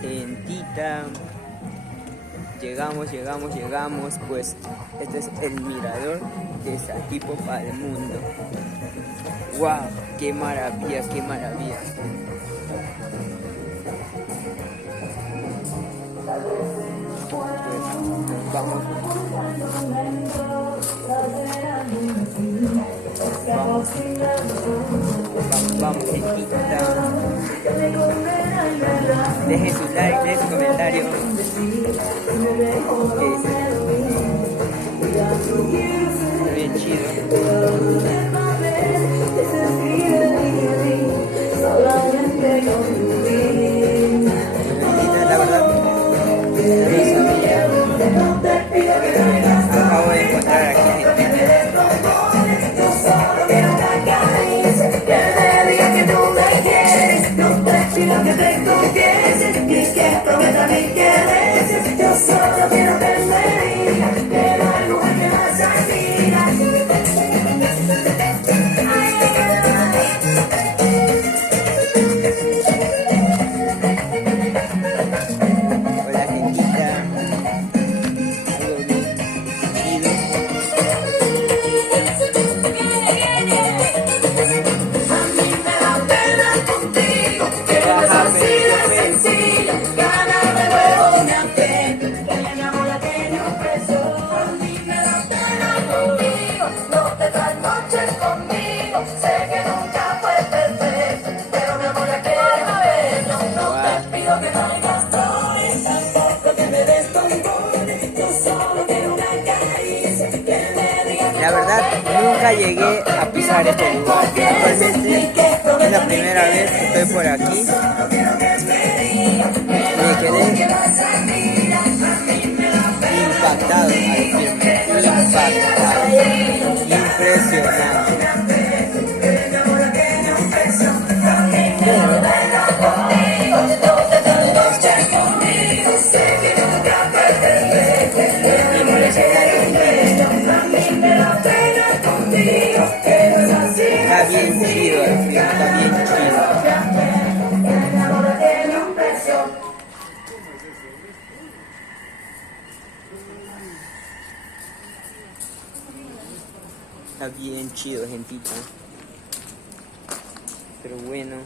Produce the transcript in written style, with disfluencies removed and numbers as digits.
Gentita, llegamos, pues este es el mirador de Saquipo para el mundo. ¡Wow! ¡Qué maravilla, qué maravilla! Pues vamos. Vamos, gentita. Dejen su like, dejen su comentario. Está bien chido. La verdad, no sabía. Acabo de encontrar aquí gente. Que te confieses y que prometas mi quereres. Yo solo quiero que me digas que no hay mujer que más admiras. Hola, gentita. La verdad, nunca llegué a pisar este lugar. Actualmente es la primera vez que estoy por aquí. Me quedé impactado, al decirme, impactado, impresionante. Está bien chido, está bien chido. Está bien chido, gentita. Pero bueno.